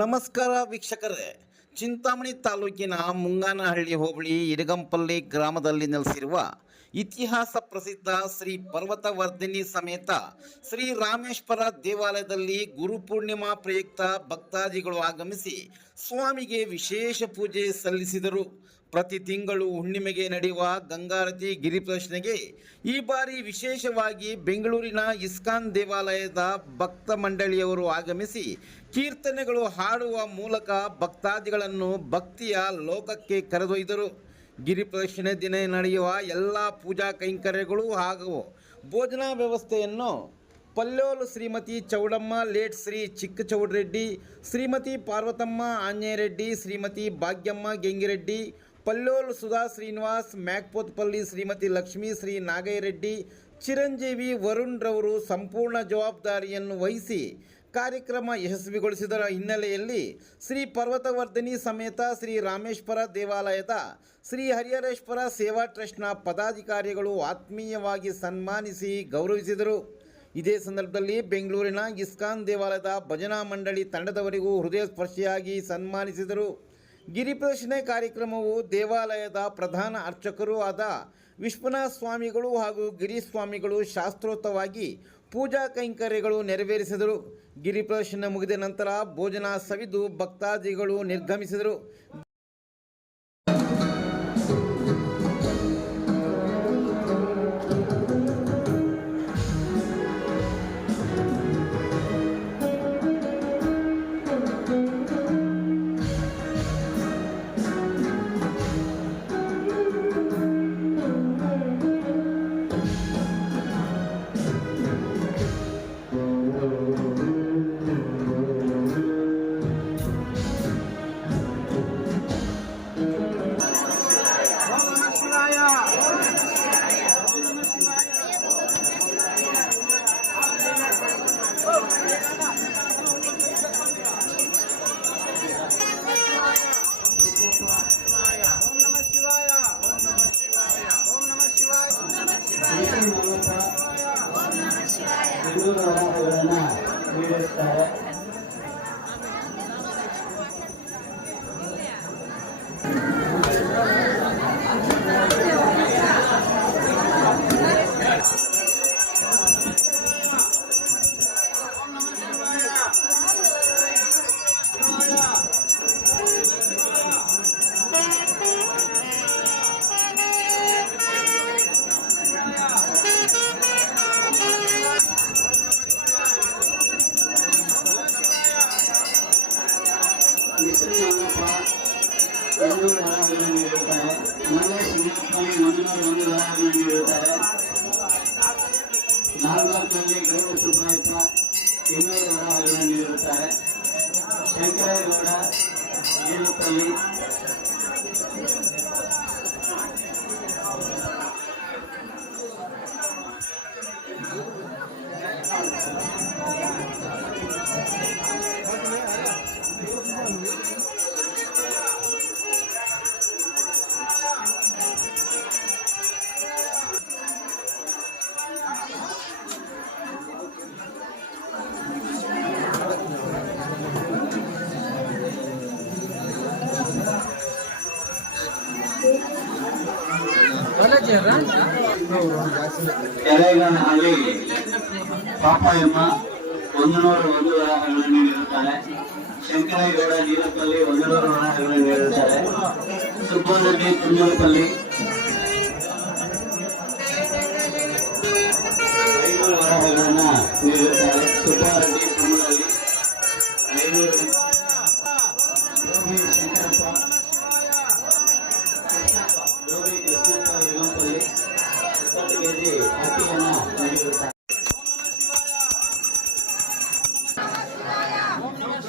ನಮಸ್ಕಾರ ವೀಕ್ಷಕರೇ, ಚಿಂತಾಮಣಿ ತಾಲೂಕಿನ ಮುಂಗಾನಹಳ್ಳಿ ಹೋಬಳಿ ಇರಗಂಪಲ್ಲಿ ಗ್ರಾಮದಲ್ಲಿ ನೆಲೆಸಿರುವ ಇತಿಹಾಸ ಪ್ರಸಿದ್ಧ ಶ್ರೀ ಪರ್ವತವರ್ಧಿನಿ ಸಮೇತ ಶ್ರೀ ರಾಮೇಶ್ವರ ದೇವಾಲಯದಲ್ಲಿ ಗುರುಪೂರ್ಣಿಮಾ ಪ್ರಯುಕ್ತ ಭಕ್ತಾದಿಗಳು ಆಗಮಿಸಿ ಸ್ವಾಮಿಗೆ ವಿಶೇಷ ಪೂಜೆ ಸಲ್ಲಿಸಿದರು. ಪ್ರತಿ ತಿಂಗಳು ಹುಣ್ಣಿಮೆಗೆ ನಡೆಯುವ ಗಂಗಾರತಿ ಗಿರಿಪ್ರದಕ್ಷಿಣೆಗೆ ಈ ಬಾರಿ ವಿಶೇಷವಾಗಿ ಬೆಂಗಳೂರಿನ ಇಸ್ಕಾನ್ ದೇವಾಲಯದ ಭಕ್ತ ಮಂಡಳಿಯವರು ಆಗಮಿಸಿ ಕೀರ್ತನೆಗಳು ಹಾಡುವ ಮೂಲಕ ಭಕ್ತಾದಿಗಳನ್ನು ಭಕ್ತಿಯ ಲೋಕಕ್ಕೆ ಕರೆದೊಯ್ದರು. ಗಿರಿಪ್ರದಕ್ಷಿಣೆ ದಿನ ನಡೆಯುವ ಎಲ್ಲ ಪೂಜಾ ಕೈಂಕರ್ಯಗಳು ಹಾಗೂ ಭೋಜನಾ ವ್ಯವಸ್ಥೆಯನ್ನು ಪಲ್ಲೋಲು ಶ್ರೀಮತಿ ಚೌಡಮ್ಮ ಲೇಟ್ ಶ್ರೀ ಚಿಕ್ಕ ಚೌಡರೆಡ್ಡಿ, ಶ್ರೀಮತಿ ಪಾರ್ವತಮ್ಮ ಆಂಜನೇಯರೆಡ್ಡಿ, ಶ್ರೀಮತಿ ಭಾಗ್ಯಮ್ಮ ಗೆಂಗಿರೆಡ್ಡಿ, ಪಲ್ಲೋಲು ಸುಧಾ ಶ್ರೀನಿವಾಸ್, ಮ್ಯಾಕ್ಪೋತ್ಪಲ್ಲಿ ಶ್ರೀಮತಿ ಲಕ್ಷ್ಮೀ ಶ್ರೀ ನಾಗಯ್ಯರೆಡ್ಡಿ, ಚಿರಂಜೀವಿ ವರುಣ್ ರವರು ಸಂಪೂರ್ಣ ಜವಾಬ್ದಾರಿಯನ್ನು ವಹಿಸಿ ಕಾರ್ಯಕ್ರಮ ಯಶಸ್ವಿಗೊಳಿಸಿದ ಹಿನ್ನೆಲೆಯಲ್ಲಿ ಶ್ರೀ ಪರ್ವತವರ್ಧಿನಿ ಸಮೇತ ಶ್ರೀ ರಾಮೇಶ್ವರ ದೇವಾಲಯದ ಶ್ರೀ ಹರಿಹರೇಶ್ವರ ಸೇವಾ ಟ್ರಸ್ಟ್ನ ಪದಾಧಿಕಾರಿಗಳು ಆತ್ಮೀಯವಾಗಿ ಸನ್ಮಾನಿಸಿ ಗೌರವಿಸಿದರು. ಇದೇ ಸಂದರ್ಭದಲ್ಲಿ ಬೆಂಗಳೂರಿನ ಇಸ್ಕಾನ್ ದೇವಾಲಯದ ಭಜನಾ ಮಂಡಳಿ ತಂಡದವರಿಗೂ ಹೃದಯ ಸ್ಪರ್ಶಿಯಾಗಿ ಸನ್ಮಾನಿಸಿದರು. ಗಿರಿಪ್ರದಕ್ಷಿಣೆ ಕಾರ್ಯಕ್ರಮವು ದೇವಾಲಯದ ಪ್ರಧಾನ ಅರ್ಚಕರೂ ಆದ ವಿಶ್ವನಾಥ ಸ್ವಾಮಿಗಳು ಹಾಗೂ ಗಿರಿಸ್ವಾಮಿಗಳು ಶಾಸ್ತ್ರೋಕ್ತವಾಗಿ ಪೂಜಾ ಕೈಂಕರ್ಯಗಳು ನೆರವೇರಿಸಿದರು. ಗಿರಿಪ್ರದಕ್ಷಿಣೆ ಮುಗಿದ ನಂತರ ಭೋಜನ ಸವಿದು ಭಕ್ತಾದಿಗಳು ನಿರ್ಗಮಿಸಿದರು. ನೀಡುತ್ತಾರೆ. ನೀಡುತ್ತಾರೆ. ಮಲ್ಲೇಶ್ ಒಂದು ವರವನ್ನು ನೀಡುತ್ತಾರೆ. ನಾಲ್ಕಲ್ಲಿ ಗೌಡ ಸುಬ್ರಾಯಪ್ಪ 200 ವರಗಳನ್ನು ನೀಡುತ್ತಾರೆ. ಶಂಕರೇಗೌಡ ಏಳುಪಲ್ಲಿ ಕೆರೆಗನಹಳ್ಳಿ ಪಾಪಯ್ಯಮ್ಮ 101 ವರಗಳನ್ನು ನೀಡಿರುತ್ತಾರೆ. ಶಂಕರೇಗೌಡ ನೀಲಪಲ್ಲಿ 100 ವರಗಳನ್ನು ನೀಡಿರುತ್ತಾರೆ. ಸುಬ್ಬರೆಡ್ಡಿ ಕುಂಜಲಪಲ್ಲಿ 500 ವರಗಳನ್ನು ನೀಡಿರುತ್ತಾರೆ. ಸುಬ್ಬರೆಡ್ಡಿ ಕುಂಜಲಲ್ಲಿ 500. ಶಂಕರಪ್ಪ ಕೃಷ್ಣಪ್ಪ ಇರಗಂಪಲ್ಲಿ 20 ಕೆಜಿ ಅಕ್ಕಿಯನ್ನು ನೀಡಿರುತ್ತಾರೆ. ಓಂ ನಮಃ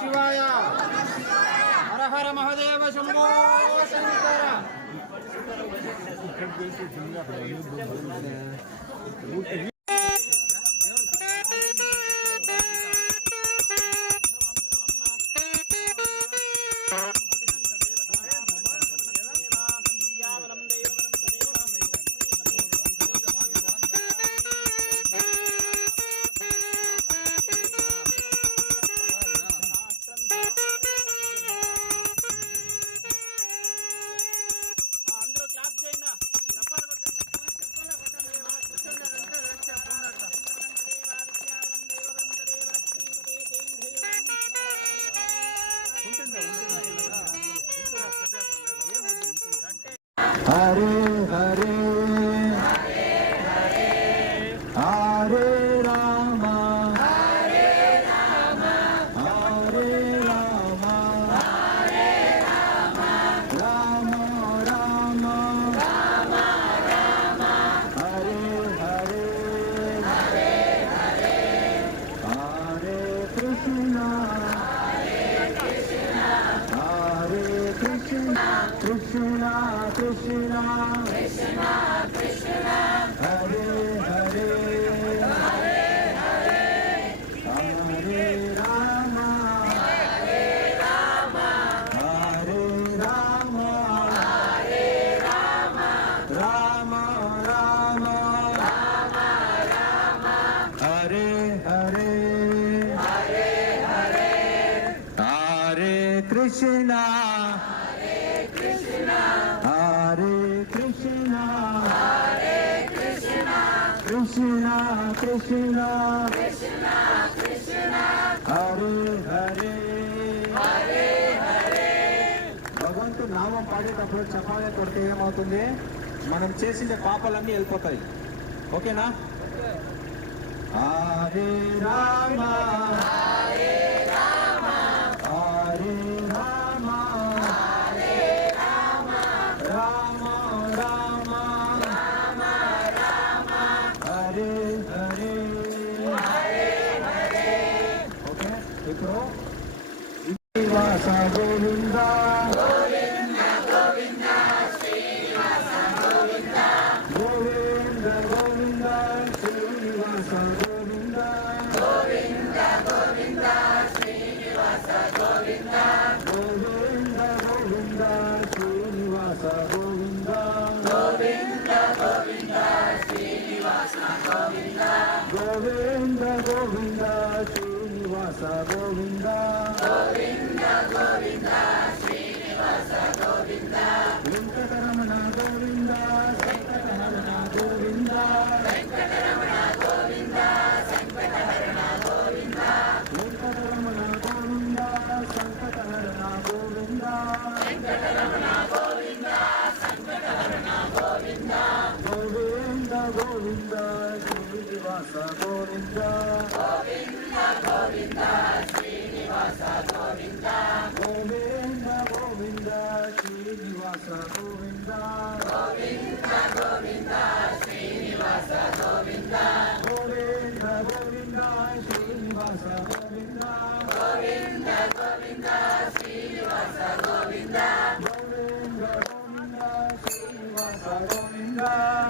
ಶಿವಾಯ. ಹರ ಹರ ಮಹಾದೇವ ಶಂಭೋ Shankara. Hare Hare Hare Rama Hare Rama Rama Rama Hare Hare Hare Krishna Hare Krishna Krishna Krishna Hare Hare Hare Rama Hare Rama Rama Rama Hare Hare Hare Krishna Hare Krishna Krishna Krishna Hare Hare భగవంతుడు నామం పాడేటప్పుడు చపాలే కొడితే ఏమవుతుంది? మనం చేసిన పాపాలన్నీ వెళ్ళిపోతాయి. ఓకేనా? హరే రామ హరే రామ రామ రామ హరే హరే ఓకే. ఇప్పుడు శ్రీనివాస గోవింద గోవింద గోవింద శ్రీనివాస గోవింద గోవింద గోవింద శ్రీనివాస గోవింద వెంకటరమణ గోవింద వెంకటరమణ గోవింద వెంకటరమణ గోవింద సంకటహరణ గోవింద గోవింద గోవింద శ్రీనివాస గోవింద గోవింద గోవింద శ్రీనివాస గోవింద గోవింద గోవింద శ్రీనివాస గోవింద గోవింద గోవింద శ్రీనివాస గోవింద గోవింద గోవింద శ్రీనివాస గోవింద గోవింద గోవింద శ్రీనివాస గోవింద గోవింద గోవింద శ్రీనివాస గోవింద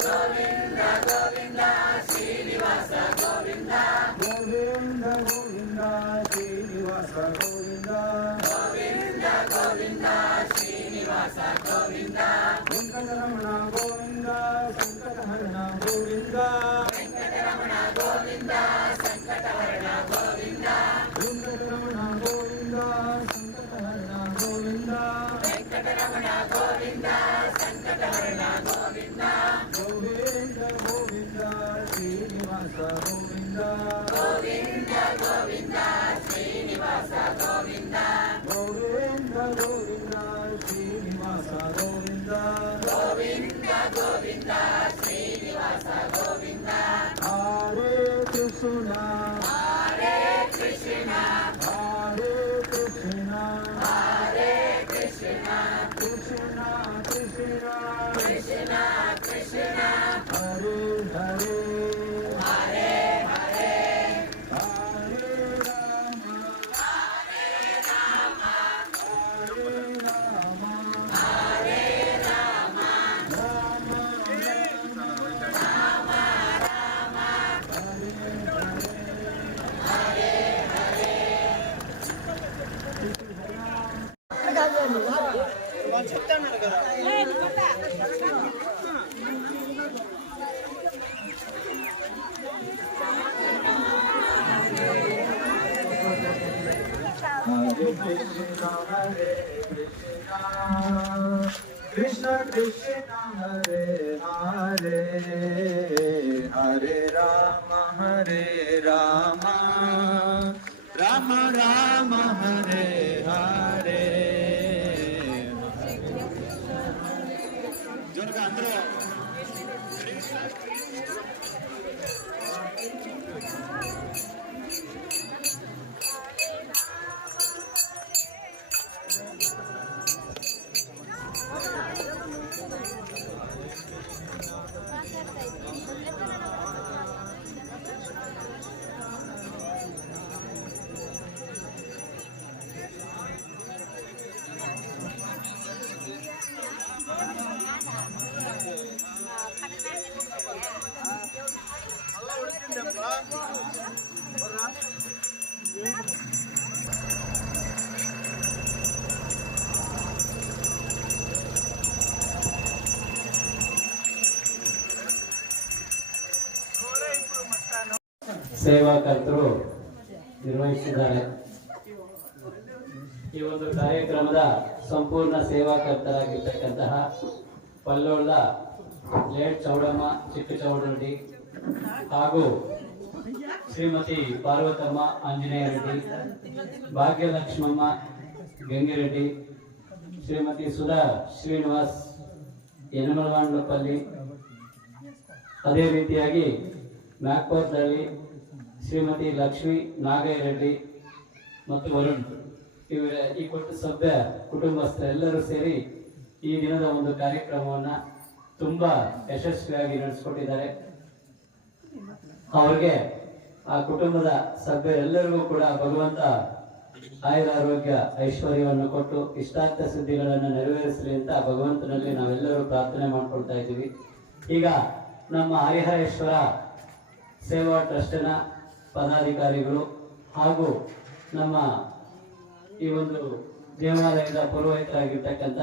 గోవింద గోవింద శ్రీనివాస గోవింద గోవింద గోవింద శ్రీనివాస గోవింద గోవింద గోవింద శ్రీనివాస గోవింద వెంకటరమణ గోవింద సంకటహరణ గోవింద వెంకటరమణ గోవింద సంకటహరణ గోవింద వెంకటరమణ గోవింద సంకటహరణ గోవింద వెంకటరమణ గోవింద సంకటహరణ గోవింద గోవింద గోవింద శ్రీనివాస గోవింద గోవింద గోవింద శ్రీనివాస గోవింద గోవింద గోవింద శ్రీనివాస గోవింద గోవింద గోవింద శ్రీనివాస గోవింద హరే కృష్ణ హరే కృష్ణ హరే కృష్ణ హరే కృష్ణ కృష్ణ కృష్ణ కృష్ణ కృష్ణ హరే హరే హరే హరే హరే రామ హరే రామ హరే రామ రామ రామ రామ హరే హరే వాళ్ళు చెప్తాన్నారు కదా. Krishna Krishna Hare Hare Hare Rama Hare Rama Rama Rama Hare Hare ಸೇವಾಕರ್ತರು ನಿರ್ವಹಿಸಿದ್ದಾರೆ. ಈ ಒಂದು ಕಾರ್ಯಕ್ರಮದ ಸಂಪೂರ್ಣ ಸೇವಾಕರ್ತರಾಗಿರ್ತಕ್ಕಂತಹ ಪಲ್ಲೋಳದ ಲೇಟ್ ಚೌಡಮ್ಮ ಚಿಕ್ಕ ಚೌಡರೆಡ್ಡಿ ಹಾಗೂ ಶ್ರೀಮತಿ ಪಾರ್ವತಮ್ಮ ಆಂಜನೇಯ ರೆಡ್ಡಿ, ಭಾಗ್ಯಲಕ್ಷ್ಮಮ್ಮ ಗಂಗಿರೆಡ್ಡಿ, ಶ್ರೀಮತಿ ಸುಧಾ ಶ್ರೀನಿವಾಸ್ ಯನಮಲವಾಂಡ್ಲಪಲ್ಲಿ, ಅದೇ ರೀತಿಯಾಗಿ ಮ್ಯಾಕೋರ್ದಲ್ಲಿ ಶ್ರೀಮತಿ ಲಕ್ಷ್ಮಿ ನಾಗಯ್ಯ ರೆಡ್ಡಿ ಮತ್ತು ವರುಣ್, ಇವರ ಈ ಸಭ್ಯ ಕುಟುಂಬಸ್ಥರೆಲ್ಲರೂ ಸೇರಿ ಈ ದಿನದ ಒಂದು ಕಾರ್ಯಕ್ರಮವನ್ನು ತುಂಬಾ ಯಶಸ್ವಿಯಾಗಿ ನಡೆಸಿಕೊಟ್ಟಿದ್ದಾರೆ. ಅವರಿಗೆ ಆ ಕುಟುಂಬದ ಸಭ್ಯರೆಲ್ಲರಿಗೂ ಕೂಡ ಭಗವಂತ ಆಯುರಾರೋಗ್ಯ ಐಶ್ವರ್ಯವನ್ನು ಕೊಟ್ಟು ಇಷ್ಟಾರ್ಥ ಸಿದ್ಧಿಗಳನ್ನು ನೆರವೇರಿಸಲಿ ಅಂತ ಭಗವಂತನಲ್ಲಿ ನಾವೆಲ್ಲರೂ ಪ್ರಾರ್ಥನೆ ಮಾಡ್ಕೊಳ್ತಾ ಇದ್ದೀವಿ. ಈಗ ನಮ್ಮ ಹರಿಹರೇಶ್ವರ ಸೇವಾ ಟ್ರಸ್ಟಿನ ಪದಾಧಿಕಾರಿಗಳು ಹಾಗೂ ನಮ್ಮ ಈ ಒಂದು ದೇವಾಲಯದ ಪುರೋಹಿತರಾಗಿರ್ತಕ್ಕಂಥ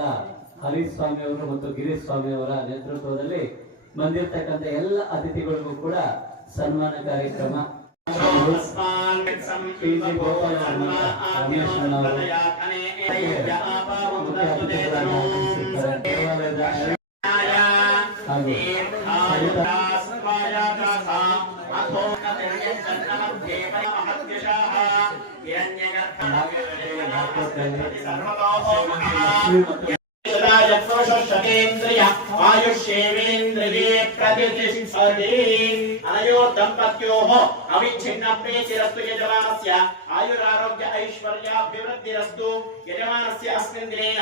ಹರೀಶ್ ಸ್ವಾಮಿ ಅವರು ಮತ್ತು ಗಿರೀಶ್ ಸ್ವಾಮಿ ಅವರ ನೇತೃತ್ವದಲ್ಲಿ ಬಂದಿರತಕ್ಕಂಥ ಎಲ್ಲ ಅತಿಥಿಗಳಿಗೂ ಕೂಡ ಸನ್ಮಾನ ಕಾರ್ಯಕ್ರಮ आयुष्येवेन्द्रिये प्रतिष्ठति अनयोः दम्पत्योः अविच्छिन्न प्रीतिरस्तु यजमानस्य आयुरारोग्य ऐश्वर्याभिवृद्धिरस्तु यजमानस्य अस्मिन् दिनेन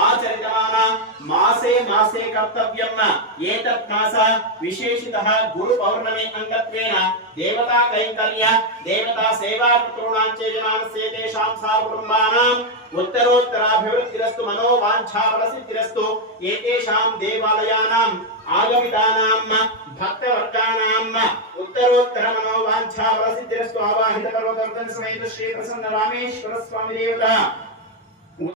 आचरितमाना मासे मासे कर्तव्यम् एतत् मास विशेषितः गुरुपौर्णमी अंगत्वेन देवता कैंकर्य देवता सेवा कृतॄणां च यजमानस्य तेषां साकुटुम्बानाम् उत्तरोत्तराभिवृद्धिरस्तु मनोवाञ्छाफलसिद्धिरस्तु एतेषां देवालयानाम् आगमितानां भक्तवर्गाणाम् उत्तरोत्तर मनोवाञ्छाफलसिद्धिरस्तु आवाहित पर्वतवर्धन समेत श्री प्रसन्न रामेश्वर स्वामी देवता